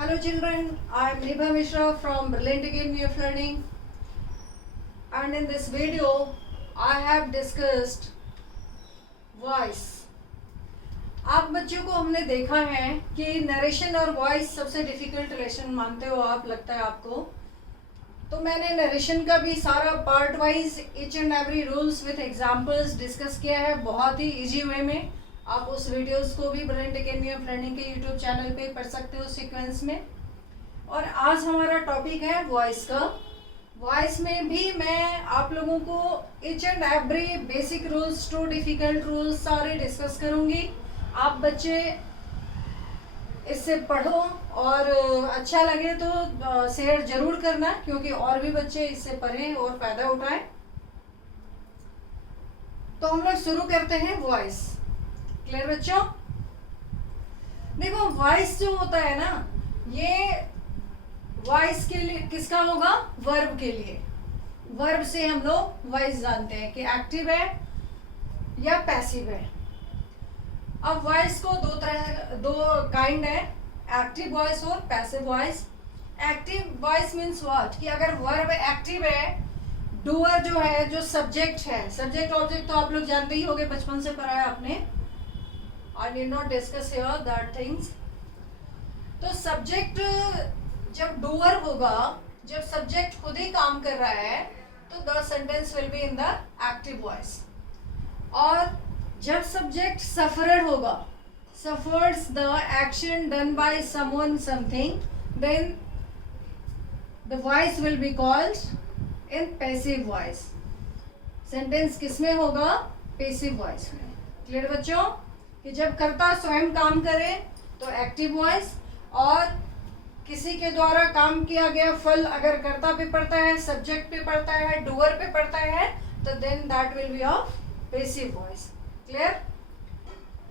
Hello children, I am Nibha Mishra from Brilliant Academy of Learning, and in this video I have discussed voice. आप बच्चों को हमने देखा है कि नरेशन और वॉइस सबसे डिफिकल्ट रिलेशन मानते हो आप, लगता है आपको। तो मैंने नरेशन का भी सारा part wise each and every rules with examples discuss किया है बहुत ही इजी वे में। आप उस वीडियोस को भी ब्रिलियंट एकेडमी ऑफ लर्निंग के यूट्यूब चैनल पे पढ़ सकते हो सीक्वेंस में। और आज हमारा टॉपिक है वॉइस का। वॉइस में भी मैं आप लोगों को each and every basic rules to difficult rules सारे डिस्कस करूंगी। आप बच्चे इससे पढ़ो और अच्छा लगे तो शेयर जरूर करना, क्योंकि और भी बच्चे इससे पढ़ें और फायदा उठाएं। तो हम लोग शुरू करते हैं वॉइस। क्लियर बच्चों? देखो वॉइस जो होता है ना, ये वॉइस के लिए किसका होगा? वर्ब के लिए। वर्ब से हम लोग वॉइस जानते हैं कि एक्टिव है या पैसिव है। अब वॉइस को दो काइंड है, एक्टिव वॉइस और passive voice. Active voice means what, कि अगर वर्ब एक्टिव है, डूअर जो है, जो सब्जेक्ट है, सब्जेक्ट ऑब्जेक्ट तो आप लोग जानते ही होंगे, बचपन से पढ़ा है आपने। I need not discuss here that things. तो सब्जेक्ट जब डूअर होगा, जब सब्जेक्ट खुद ही काम कर रहा है, तो the sentence will be in the active voice. और जब सब्जेक्ट सफरर होगा, suffers the action done by someone something, then the voice will be called in passive voice. Sentence किसमें होगा? पैसिव वॉइस में। क्लियर बच्चों? कि जब कर्ता स्वयं काम करे तो एक्टिव वॉइस, और किसी के द्वारा काम किया गया फल अगर कर्ता पे पड़ता है, सब्जेक्ट पे पड़ता है, डूअर पे पड़ता है, तो then that will be of passive voice. Clear?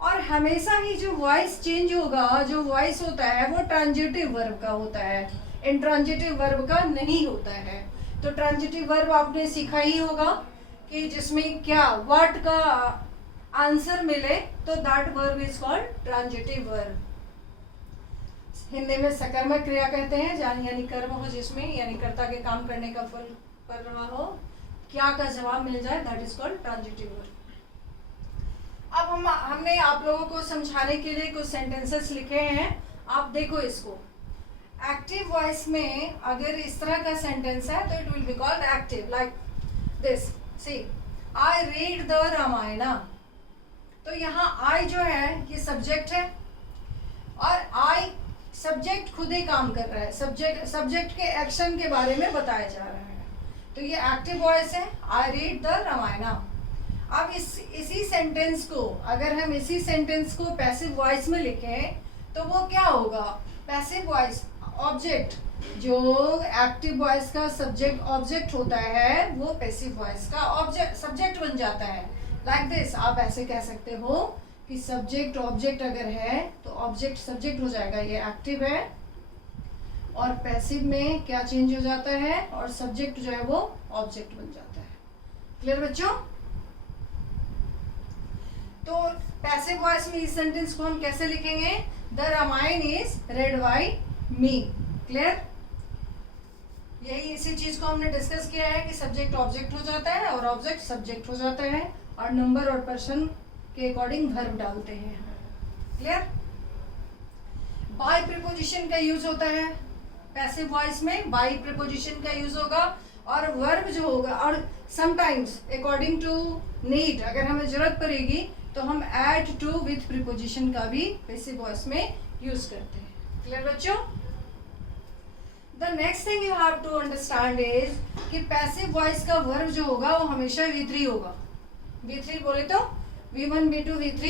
और हमेशा ही जो वॉइस चेंज होगा, जो वॉइस होता है वो ट्रांजिटिव वर्ब का होता है, इंट्रांजिटिव वर्ब का नहीं होता है। तो ट्रांजिटिव वर्ब आपने सीखा ही होगा कि जिसमें क्या व्हाट का आंसर मिले, तो that verb is called transitive verb. Hindi में सकर्मक क्रिया कहते हैं, यानी कर्म हो जिसमें, यानी कर्ता के काम करने का फल पड़ रहा हो, क्या का जवाब मिल जाए, that is called transitive verb. अब हमने आप लोगों को समझाने के लिए कुछ सेंटेंसेस लिखे हैं, आप देखो इसको। एक्टिव वॉइस में अगर इस तरह का सेंटेंस है तो it will be called active, like this. See, I read the Ramayana. तो यहाँ आई जो है ये सब्जेक्ट है, और आई सब्जेक्ट खुद ही काम कर रहा है, सब्जेक्ट के एक्शन के बारे में बताया जा रहा है, तो ये एक्टिव वॉइस है, आई रीड द रामायणा। अब इसी सेंटेंस को अगर हम इसी सेंटेंस को पैसिव वॉइस में लिखें तो वो क्या होगा? पैसिव वॉइस ऑब्जेक्ट, जो एक्टिव वॉइस का सब्जेक्ट ऑब्जेक्ट होता है, वो पैसिव वॉइस का ऑब्जेक्ट सब्जेक्ट बन जाता है। लाइक दिस, आप ऐसे कह सकते हो कि सब्जेक्ट ऑब्जेक्ट अगर है तो ऑब्जेक्ट सब्जेक्ट हो जाएगा, ये एक्टिव है, और पैसिव में क्या चेंज हो जाता है, और सब्जेक्ट जो है वो ऑब्जेक्ट बन जाता है। क्लियर बच्चों? तो पैसिव वॉइस में इस सेंटेंस को हम कैसे लिखेंगे? The Ramayana is read by me. Clear? यही इसी चीज को हमने डिस्कस किया है कि सब्जेक्ट ऑब्जेक्ट हो जाता है और ऑब्जेक्ट सब्जेक्ट हो जाता है, और नंबर और पर्सन के अकॉर्डिंग वर्ब डालते हैं। क्लियर? बाय प्रीपोजिशन का यूज होता है पैसिव वॉइस में, बाय प्रीपोजिशन का यूज होगा, और वर्ब जो होगा, और समटाइम्स अकॉर्डिंग टू नीड, अगर हमें जरूरत पड़ेगी तो हम एड टू विथ प्रीपोजिशन का भी पैसिव वॉइस में यूज करते हैं। क्लियर बच्चों? The next thing you have to understand is कि पैसिव वॉइस का वर्ब जो होगा वो हमेशा V3 होगा। V3 बोले तो V1, V2, V3।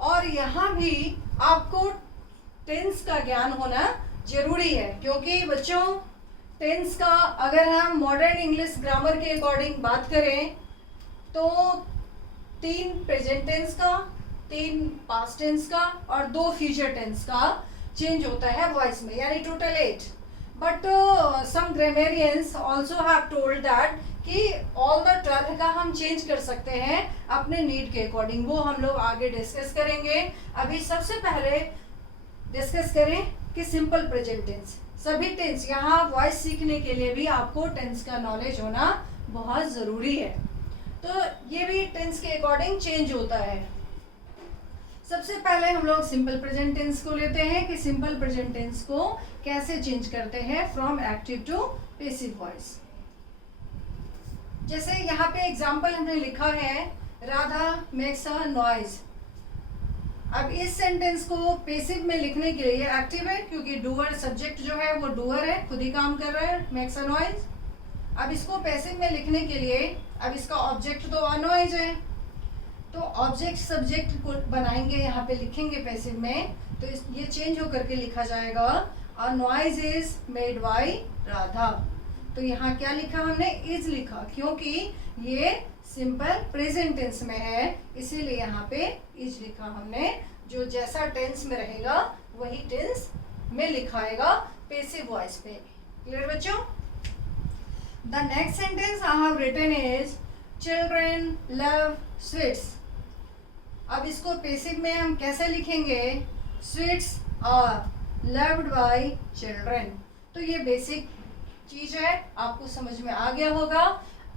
और यहाँ भी आपको टेंस का ज्ञान होना जरूरी है, क्योंकि बच्चों टेंस का अगर हम मॉडर्न इंग्लिश ग्रामर के अकॉर्डिंग बात करें तो 3 प्रेजेंट टेंस का, 3 पास्ट टेंस का और 2 फ्यूचर टेंस का चेंज होता है वॉइस में, यानी total 8। But some grammarians also have told that कि ऑल द 12 का हम चेंज कर सकते हैं अपने नीड के अकॉर्डिंग, वो हम लोग आगे डिस्कस करेंगे। अभी सबसे पहले डिस्कस करें कि सिंपल प्रेजेंट टेंस। सभी टेंस, यहाँ वॉइस सीखने के लिए भी आपको टेंस का नॉलेज होना बहुत ज़रूरी है। तो ये भी टेंस के अकॉर्डिंग चेंज होता है। सबसे पहले हम लोग सिंपल प्रेजेंट टेंस को लेते हैं कि सिंपल प्रेजेंट टेंस को कैसे चेंज करते हैं from active to passive voice. जैसे यहाँ पे एग्जाम्पल हमने लिखा है, राधा मेक्स अ नॉइज। अब इस सेंटेंस को पैसिव में लिखने के लिए एक्टिव है क्योंकि डूअर, सब्जेक्ट जो है वो डूअर है, खुद ही काम कर रहा है, मेक्स अ नॉइज। अब इसको पैसिव में लिखने के लिए अब इसका ऑब्जेक्ट तो अ नॉइज है, तो ऑब्जेक्ट सब्जेक्ट को बनाएंगे, यहाँ पे लिखेंगे पैसिव में, तो ये चेंज होकर के लिखा जाएगा a noise is made by Radha. तो यहाँ क्या लिखा हमने, इज लिखा, क्योंकि ये सिंपल प्रेजेंट टेंस में है, इसीलिए यहाँ पे इज लिखा हमने। जो जैसा टेंस में रहेगा वही टेंस में लिखाएगा पैसिव वॉइस पे। क्लियर बच्चों? The next sentence I have written is children love sweets. अब इसको पैसिव में हम कैसे लिखेंगे, sweets are loved by children. तो ये बेसिक चीज है, आपको समझ में आ गया होगा।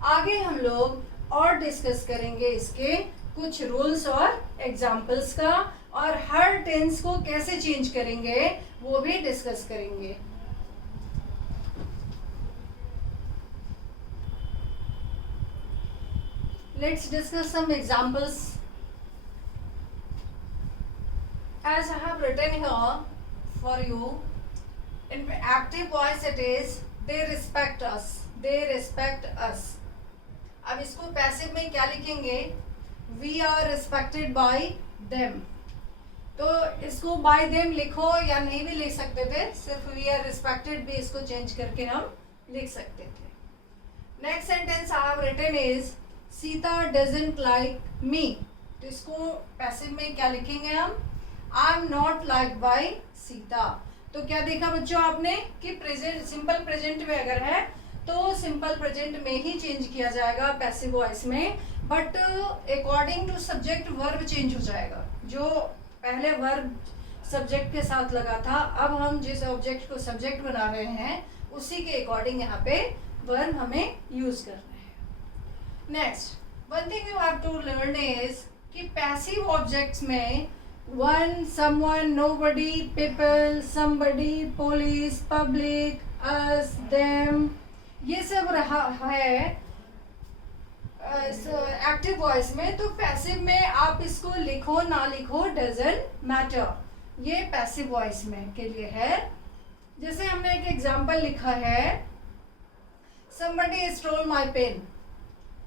आगे हम लोग और डिस्कस करेंगे इसके कुछ रूल्स और एग्जाम्पल्स का, और हर टेंस को कैसे चेंज करेंगे वो भी डिस्कस करेंगे। Let's discuss some examples. As I have written here for you, in active voice it is they respect us, they respect us. अब इसको पैसिव में क्या लिखेंगे, we are respected by them। तो इसको by them लिखो या नहीं भी लिख सकते थे, सिर्फ we are respected भी इसको चेंज करके हम लिख सकते थे। Next sentence I have written is Sita doesn't like me. तो इसको पैसिव में क्या लिखेंगे हम, I am not like by Sita. तो क्या देखा बच्चों आपने कि प्रेजेंट, सिंपल प्रेजेंट में अगर है तो सिंपल प्रेजेंट में ही चेंज किया जाएगा पैसिव वॉइस में, but according to subject verb change हो जाएगा। जो पहले वर्ब सब्जेक्ट के साथ लगा था, अब हम जिस ऑब्जेक्ट को सब्जेक्ट बना रहे हैं उसी के अकॉर्डिंग यहाँ पे वर्ब हमें यूज करना है। Next, one thing you have to learn is कि पैसिव ऑब्जेक्ट्स में one, someone, nobody, people, somebody, police, public, us, them, ये सब रहा है एक्टिव वॉइस में। तो पैसिव में आप इसको लिखो ना लिखो डजंट मैटर, ये पैसिव वॉइस में के लिए है। जैसे हमने एक एग्जांपल लिखा है, somebody stole my pen।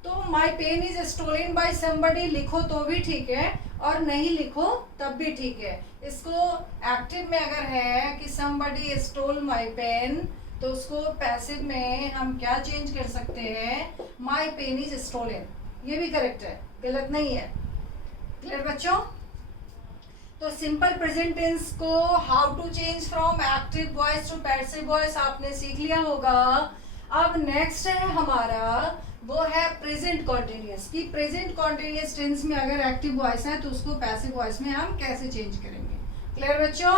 तो my pen is stolen by somebody लिखो तो भी ठीक है और नहीं लिखो तब भी ठीक है। इसको एक्टिव में अगर है कि somebody stole my pen, तो उसको पैसिव में हम क्या चेंज कर सकते हैं, my pen is stolen, ये भी करेक्ट है, गलत नहीं है। क्लियर बच्चों? तो सिंपल प्रेजेंट टेंस को how to change from active voice to passive voice आपने सीख लिया होगा। अब नेक्स्ट है हमारा, वो है प्रेजेंट कॉन्टिन्यूअस, कि प्रेजेंट कॉन्टिन्यूअस टेंस में अगर एक्टिव वॉइस है तो उसको पैसिव वॉइस में हम कैसे चेंज करेंगे। क्लियर बच्चों?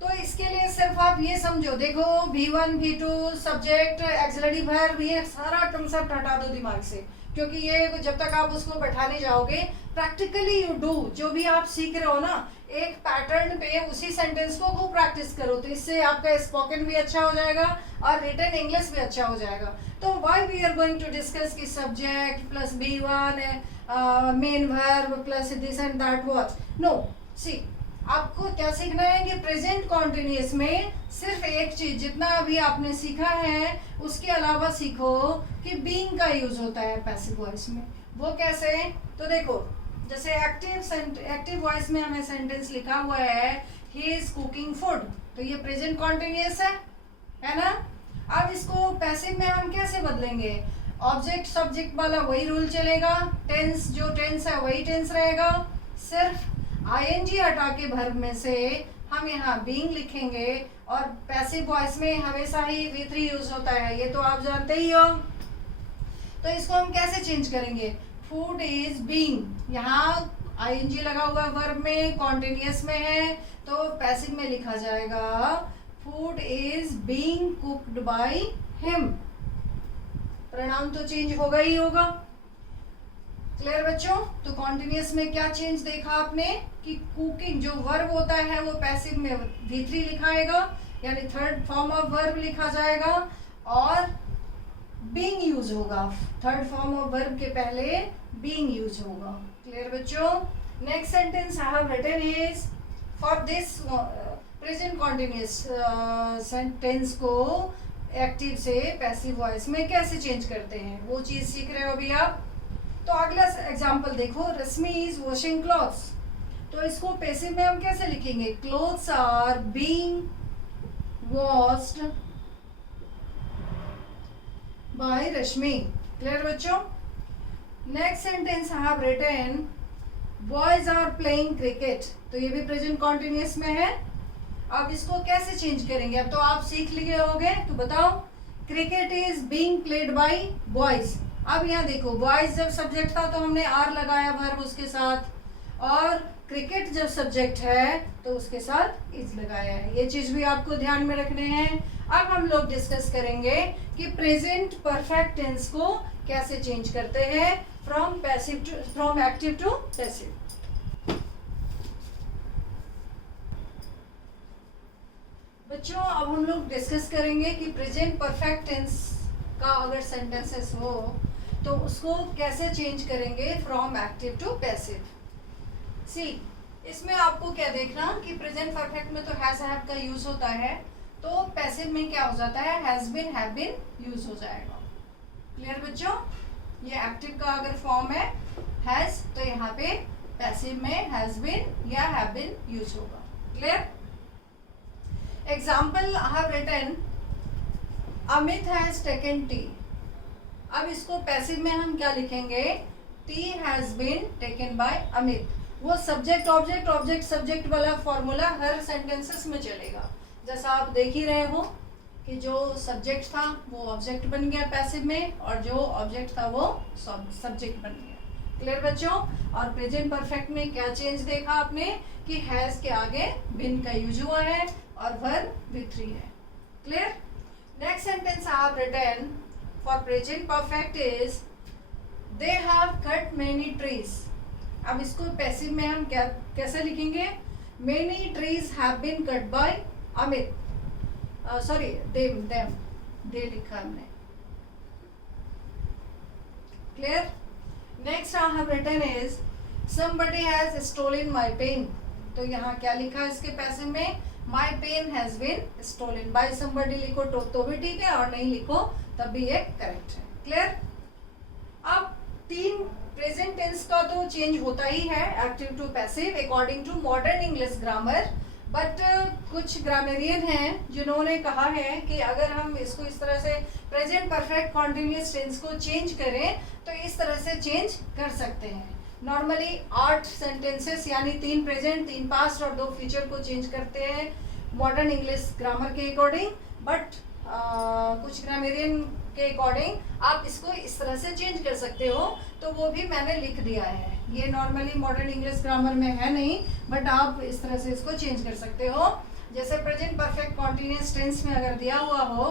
तो इसके लिए सिर्फ आप ये समझो, देखो V1, V2, subject, axillary verb, ये सारा कंसेप्ट हटा दो दिमाग से, क्योंकि ये जब तक आप उसको बैठाने जाओगे प्रैक्टिकली यू डू, जो भी आप सीख रहे हो ना, एक पैटर्न पे उसी सेंटेंस को खूब प्रैक्टिस करो, तो इससे आपका स्पोकन भी अच्छा हो जाएगा और रिटन इंग्लिश भी अच्छा हो जाएगा। तो why we are going to discuss कि subject plus V1 main verb plus this and that what, no, see आपको क्या सीखना है कि प्रेजेंट कॉन्टिन्यूअस में सिर्फ एक चीज, जितना अभी आपने सीखा है उसके अलावा सीखो कि बीइंग का यूज होता है पैसिव वॉइस में। वो कैसे? तो देखो, जैसे एक्टिव वॉइस में हमें सेंटेंस लिखा हुआ है ही इज कुकिंग फूड, तो ये प्रेजेंट कॉन्टिन्यूअस है ना। अब इसको पैसिव में हम कैसे बदलेंगे, ऑब्जेक्ट सब्जेक्ट वाला वही रूल चलेगा, टेंस जो टेंस है वही टेंस रहेगा, सिर्फ आईएनजी हटा के वर्ब में से हम यहाँ बीइंग लिखेंगे, और पैसिव वॉइस में हमेशा ही V3 यूज होता है, ये तो आप जानते ही हो। तो इसको हम कैसे चेंज करेंगे? फूड इज बीइंग, यहाँ आईएनजी लगा हुआ वर्ब में, कॉन्टिन्यूअस में है, तो पैसिव में लिखा जाएगा food is being cooked by him. Pronoun तो चेंज होगा ही होगा। क्लियर बच्चों? तो कॉन्टिन्यूअस में क्या चेंज देखा आपने कि कुकिंग जो वर्ब होता है वो पैसिव में V3 लिखाएगा, यानी थर्ड फॉर्म ऑफ वर्ब लिखा जाएगा, और बीइंग यूज होगा, थर्ड फॉर्म ऑफ वर्ब के पहले बीइंग यूज होगा। क्लियर बच्चों? Next sentence I have written is for this present continuous sentence को एक्टिव से पैसिव वॉइस में कैसे चेंज करते हैं, वो चीज सीख रहे हो अभी आप। तो अगला एग्जाम्पल देखो, रश्मि इज वॉशिंग क्लॉथ्स, तो इसको पैसिव में हम कैसे लिखेंगे? Clothes are being washed by Rashmi. Clear बच्चों? Next sentence I have written boys are playing cricket, तो ये भी प्रेजेंट कॉन्टिन्यूअस में है। अब इसको कैसे चेंज करेंगे? अब तो आप सीख लिए होगे, तो बताओ। Cricket is being played bye boys. अब यहाँ देखो, बॉयज जब सब्जेक्ट था तो हमने आर लगाया वर्ब उसके साथ, और क्रिकेट जब सब्जेक्ट है तो उसके साथ इज लगाया है। ये चीज भी आपको ध्यान में रखने हैं। अब हम लोग डिस्कस करेंगे कि प्रेजेंट परफेक्ट टेंस को कैसे चेंज करते हैं फ्रॉम एक्टिव टू पैसिव। बच्चों, अब हम लोग डिस्कस करेंगे कि प्रेजेंट परफेक्ट टेंस का अगर सेंटेंसेस हो तो उसको कैसे चेंज करेंगे फ्रॉम एक्टिव टू पैसिव। सी, इसमें आपको क्या देखना कि प्रेजेंट परफेक्ट में तो हैज हैव का यूज होता है, तो पैसिव में क्या हो जाता है? Has been have been use हो जाएगा। क्लियर बच्चों? ये एक्टिव का अगर फॉर्म है हैज, तो यहाँ पे पैसिव में हैज बीन या हैव बीन यूज होगा। Clear? Example I have written Amit has taken tea. अब इसको पैसिव में हम क्या लिखेंगे? Tea has been taken by Amit. वो सब्जेक्ट ऑब्जेक्ट ऑब्जेक्ट सब्जेक्ट वाला फॉर्मूला हर सेंटेंसेस में चलेगा। जैसा आप देख ही रहे हो कि जो सब्जेक्ट था वो ऑब्जेक्ट बन गया पैसिव में, और जो ऑब्जेक्ट था वो सब्जेक्ट बन गया। क्लियर बच्चों? और प्रेजेंट परफेक्ट में क्या चेंज देखा आपने कि हैज के आगे बिन का यूज हुआ है और वर्ब V3 है। Clear? Next sentence I have written for present perfect is they have cut many trees. अब इसको पैसिव में हम क्या कैसे लिखेंगे? Many trees have been cut by Amit, sorry them they लिखा हमने। Clear? Next I have written is somebody has stolen my pen, तो यहाँ क्या लिखा है इसके पैसिव में? My pen has been stolen by somebody लिखो तो भी ठीक है, और नहीं लिखो तब भी ये करेक्ट है। क्लियर? अब तीन प्रेजेंट टेंस का तो चेंज होता ही है active to passive according to modern English grammar, but कुछ ग्रामरियन हैं जिन्होंने कहा है कि अगर हम इसको इस तरह से प्रेजेंट परफेक्ट कॉन्टिन्यूअस टेंस को चेंज करें तो इस तरह से चेंज कर सकते हैं। नॉर्मली 8 सेंटेंसेस यानी 3 प्रेजेंट 3 पास्ट और 2 फ्यूचर को चेंज करते हैं मॉडर्न इंग्लिश ग्रामर के अकॉर्डिंग, बट कुछ ग्रामरियन के अकॉर्डिंग आप इसको इस तरह से चेंज कर सकते हो, तो वो भी मैंने लिख दिया है। ये नॉर्मली मॉडर्न इंग्लिश ग्रामर में है नहीं, बट आप इस तरह से इसको चेंज कर सकते हो। जैसे प्रेजेंट परफेक्ट कॉन्टिन्यूअस टेंस में अगर दिया हुआ हो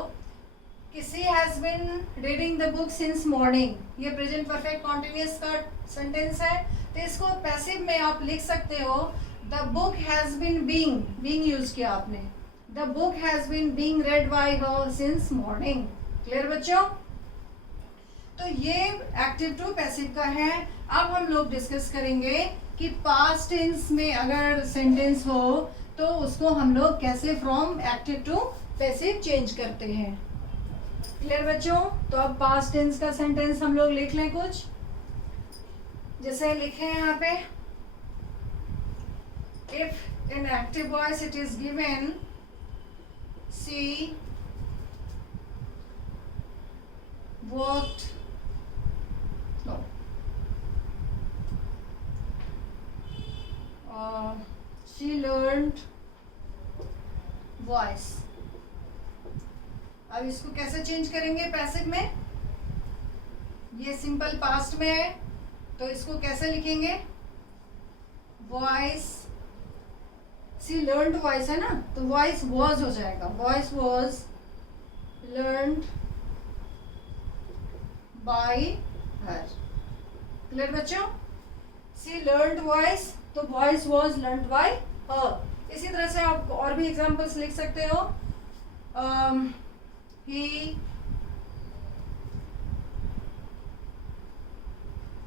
कि she has been reading the book since morning, ये प्रेजेंट परफेक्ट कॉन्टिन्यूअस का सेंटेंस है, तो इसको पैसिव में आप लिख सकते हो the book has been being use किया आपने, the book has been being read by her since morning. Clear बच्चों? तो ये एक्टिव टू पैसिव का है। अब हम लोग डिस्कस करेंगे कि पास्ट टेंस में अगर सेंटेंस हो तो उसको हम लोग कैसे from active to passive change करते हैं। क्लियर बच्चों? तो अब पास्ट टेंस का सेंटेंस हम लोग लिख लें कुछ, जैसे लिखे हैं यहाँ पे, if in active voice it is given she worked, she learned voice। अब इसको कैसे चेंज करेंगे पैसिव में? ये सिंपल पास्ट में है, तो इसको कैसे लिखेंगे? वॉइस, सी लर्न वॉइस है ना, तो वॉइस वॉज हो जाएगा, voice was learn by her. Clear बच्चों? सी लर्न वॉइस, तो वॉइस वॉज लर्न बाय हर। इसी तरह से आप और भी एग्जांपल्स लिख सकते हो। ही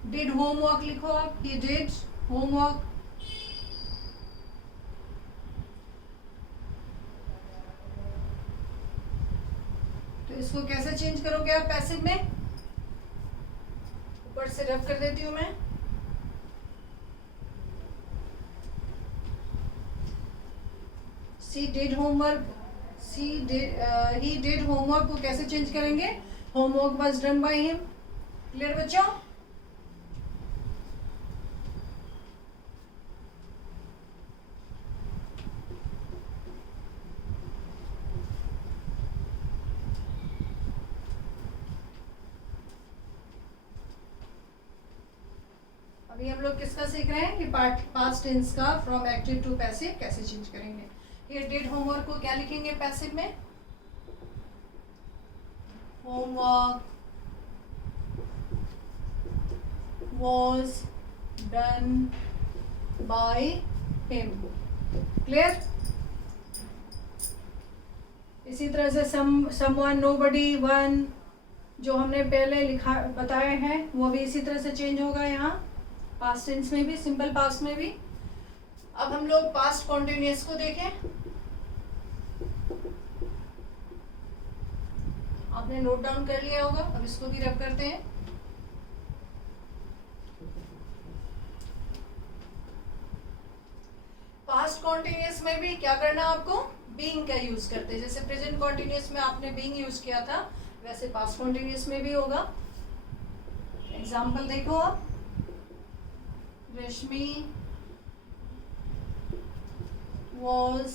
डिड होमवर्क लिखो आप, ही डिड होमवर्क। तो इसको कैसे चेंज करोगे आप पैसिव में? ऊपर से रब कर देती हूं मैं। She did homework, he did homework को कैसे चेंज करेंगे? Homework was done by him. Clear बच्चों? अभी हम लोग किसका सीख रहे हैं कि पास्ट टेंस का फ्रॉम एक्टिव टू पैसिव कैसे चेंज करेंगे। ये डिड होमवर्क को क्या लिखेंगे पैसिव में? होमवर्क was done by him। Clear? इसी तरह से someone, nobody, one जो हमने पहले लिखा बताए हैं वो भी इसी तरह से चेंज होगा यहाँ पास्ट टेंस में भी, सिंपल पास्ट में भी। अब हम लोग पास्ट कॉन्टिन्यूअस को देखें। आपने नोट डाउन कर लिया होगा, अब इसको भी रब करते हैं। पास्ट कॉन्टिन्यूअस में भी क्या करना आपको? बीइंग का यूज करते हैं। जैसे प्रेजेंट कॉन्टिन्यूअस में आपने बीइंग यूज किया था, वैसे पास्ट कॉन्टिन्यूअस में भी होगा। एग्जाम्पल देखो आप, रश्मि was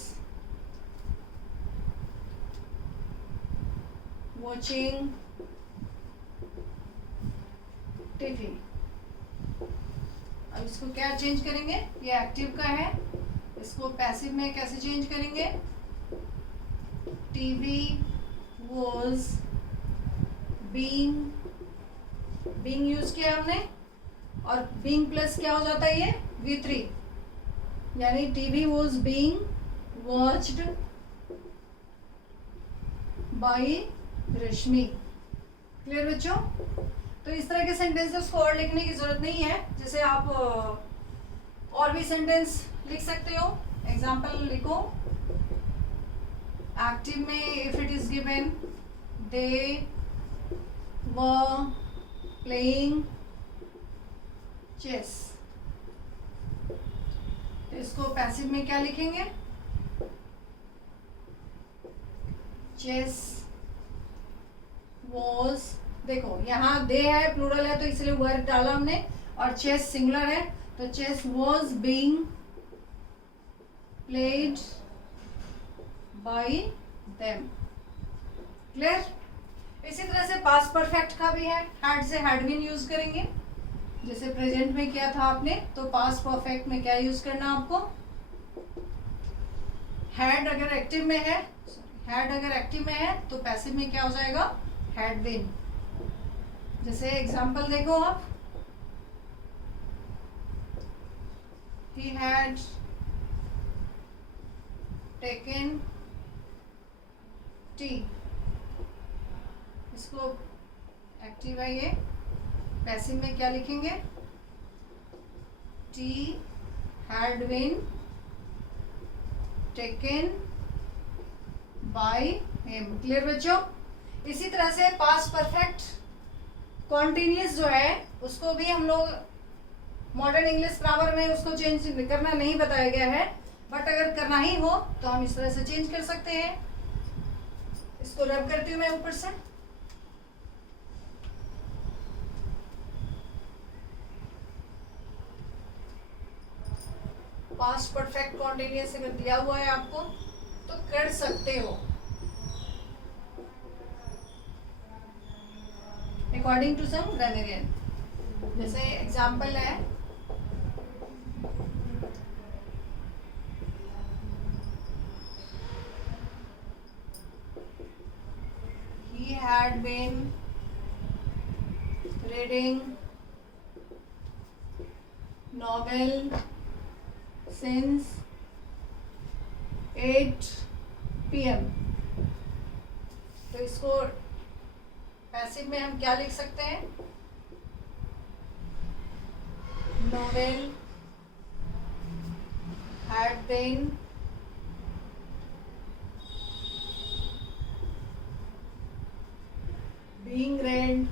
watching TV। अब इसको क्या चेंज करेंगे? ये एक्टिव का है, इसको पैसिव में कैसे चेंज करेंगे? टीवी was being यूज किया हमने, और being प्लस क्या हो जाता है? ये V3, यानी TV was being watched by Rashmi. Clear बच्चों? तो इस तरह के सेंटेंसेस को और लिखने की जरूरत नहीं है। जैसे आप और भी सेंटेंस लिख सकते हो। एग्जाम्पल लिखो, एक्टिव में if it is given they were playing chess, तो इसको पैसिव में क्या लिखेंगे? चेस वॉज, देखो यहाँ दे है, प्लूरल है, तो इसलिए वर्ड डाला हमने, और चेस सिंगुलर है, तो chess was being played by them. Clear? इसी तरह से पास्ट परफेक्ट का भी है, हैड से हैड बीन यूज करेंगे। जैसे प्रेजेंट में किया था आपने, तो पास्ट परफेक्ट में क्या यूज करना आपको? हैड अगर एक्टिव में है, तो पैसिव में क्या हो जाएगा? Had been. जैसे एग्जांपल देखो आप, he had taken tea, इसको एक्टिव है, ये पैसिव में क्या लिखेंगे? tea had been taken by him। Clear बच्चों? इसी तरह से पास्ट परफेक्ट कॉन्टिन्यूअस जो है उसको भी हम लोग मॉडर्न इंग्लिश ग्रामर में उसको चेंज करना नहीं बताया गया है, बट अगर करना ही हो तो हम इस तरह से चेंज कर सकते हैं। इसको रब करती हूँ मैं ऊपर से। पास्ट परफेक्ट कॉन्टिन्यूअस अगर दिया हुआ है आपको तो कर सकते हो। According to some grammarian. जैसे एग्जाम्पल है, he had been reading novel since 8 PM। तो इसको पैसिव में हम क्या लिख सकते हैं? novel had been being read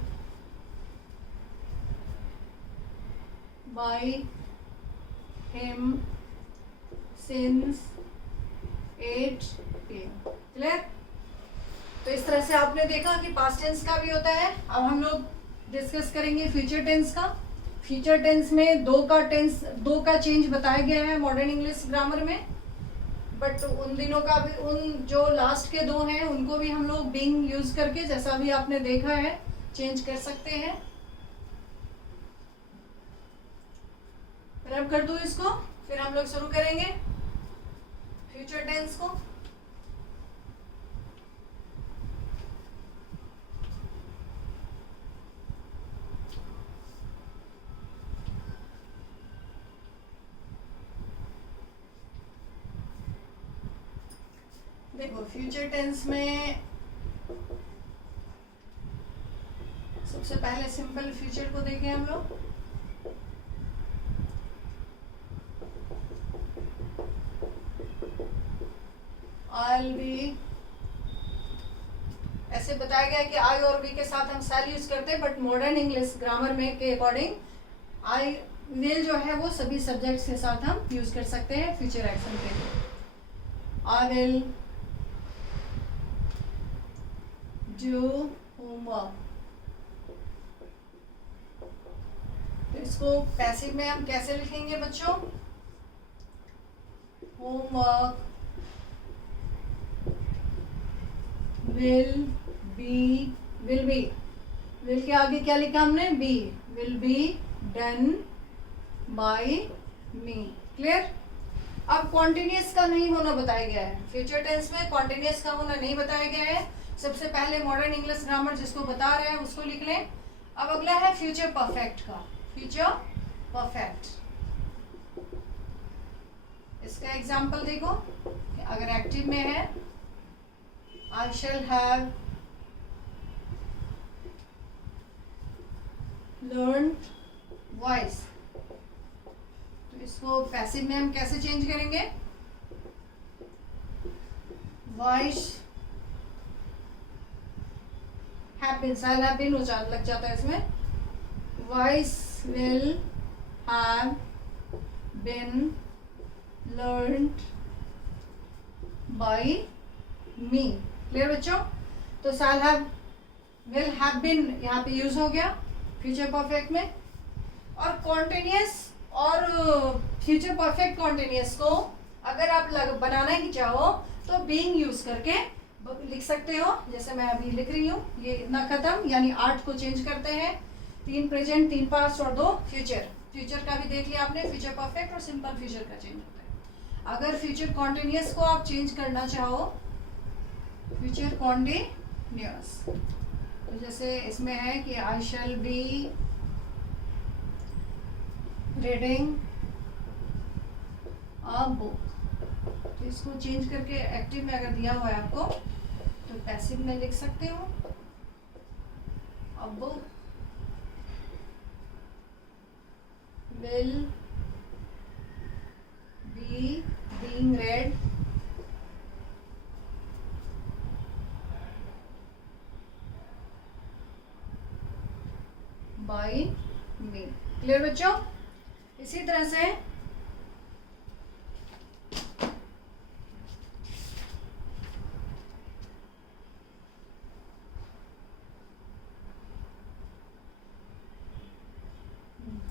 by him since 8 PM। Clear? तो इस तरह से आपने देखा कि पास्ट टेंस का भी होता है। अब हम लोग डिस्कस करेंगे फ्यूचर टेंस का। फ्यूचर टेंस में दो का चेंज बताया गया है मॉडर्न इंग्लिश ग्रामर में, बट उन दिनों का भी, उन जो लास्ट के दो हैं उनको भी हम लोग बीइंग यूज करके, जैसा भी आपने देखा है, चेंज कर सकते हैं। रब कर दूं इसको, फिर हम लोग शुरू करेंगे फ्यूचर टेंस को। देखो फ्यूचर टेंस में सबसे पहले सिंपल फ्यूचर को देखें हम लोग। I'll be, ऐसे बताया गया कि आई और बी के साथ हम शैल यूज करते हैं, बट मॉडर्न इंग्लिश ग्रामर में के अकॉर्डिंग आई विल जो है वो सभी सब्जेक्ट्स के साथ हम यूज कर सकते हैं फ्यूचर एक्शन के लिए। I will do homework. तो इसको पैसिव में हम कैसे लिखेंगे बच्चों? होमवर्क विल के आगे क्या लिखा हमने? Be. Will be done by me. Clear? अब कॉन्टिन्यूस का नहीं होना बताया गया है फ्यूचर टेंस में, कॉन्टिन्यूस का होना नहीं बताया गया है। सबसे पहले मॉडर्न इंग्लिश ग्रामर जिसको बता रहे हैं उसको लिख लें। अब अगला है फ्यूचर परफेक्ट का। फ्यूचर परफेक्ट, इसका एग्जाम्पल देखो, अगर एक्टिव में है, I shall have learned voice। तो इसको पैसिव में हम कैसे चेंज करेंगे? voice have been, shall have been लग जाता है इसमें। voice will have been learned by me। Clear बच्चों? तो shall have, will have been यहाँ पे यूज हो गया फ्यूचर परफेक्ट में। और कॉन्टिन्यूस और फ्यूचर परफेक्ट कॉन्टिन्यूस को अगर आप बनाना ही चाहो तो बीइंग यूज करके लिख सकते हो, जैसे मैं अभी लिख रही हूँ। ये इतना खत्म, यानी 8 को चेंज करते हैं, 3 प्रेजेंट, 3 पास्ट और 2 फ्यूचर। फ्यूचर का भी देख लिया आपने, फ्यूचर परफेक्ट और सिंपल फ्यूचर का चेंज होता है। अगर फ्यूचर कॉन्टिन्यूस को आप चेंज करना चाहो, फ्यूचर कॉन्टिन्यूअस, तो जैसे इसमें है कि I shall be reading a book. तो इसको चेंज करके एक्टिव में अगर दिया हुआ है आपको तो पैसिव में लिख सकते हो a book will be being read by me. Clear बच्चों? इसी तरह से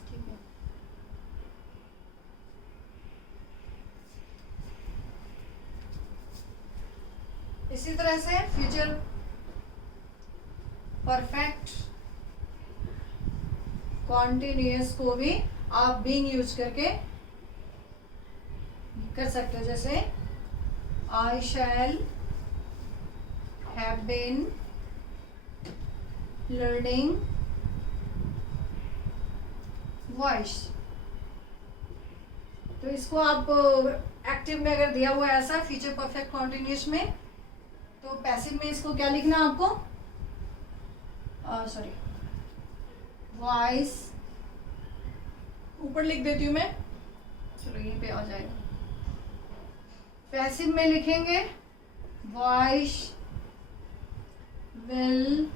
ठीक है, इसी तरह से फ्यूचर परफेक्ट कॉन्टिन्यूअस को भी आप बीइंग यूज करके कर सकते हो। जैसे I shall have been learning voice. तो इसको आप एक्टिव में अगर दिया हुआ है ऐसा फ्यूचर परफेक्ट कॉन्टिन्यूअस में, तो पैसिव में इसको क्या लिखना है आपको, सॉरी वॉइस ऊपर लिख देती हूँ मैं, चलो यहीं पे आ जाएगा। पैसिव में लिखेंगे voice will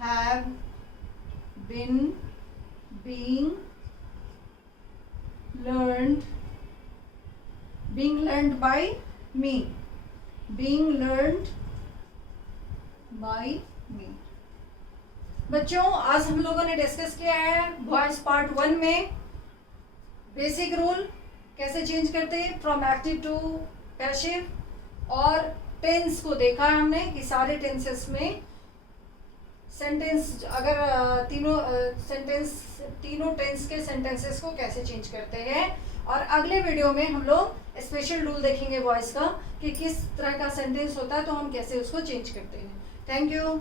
have been being learned by me, being learned by me। बच्चों आज हम लोगों ने डिस्कस किया है वॉइस पार्ट 1 में बेसिक रूल कैसे चेंज करते हैं फ्रॉम एक्टिव टू पैसिव, और टेंस को देखा है हमने कि सारे टेंसेस में सेंटेंस अगर तीनों टेंस के सेंटेंसेस को कैसे चेंज करते हैं। और अगले वीडियो में हम लोग स्पेशल रूल देखेंगे वॉइस का कि किस तरह का सेंटेंस होता है तो हम कैसे उसको चेंज करते हैं। Thank you.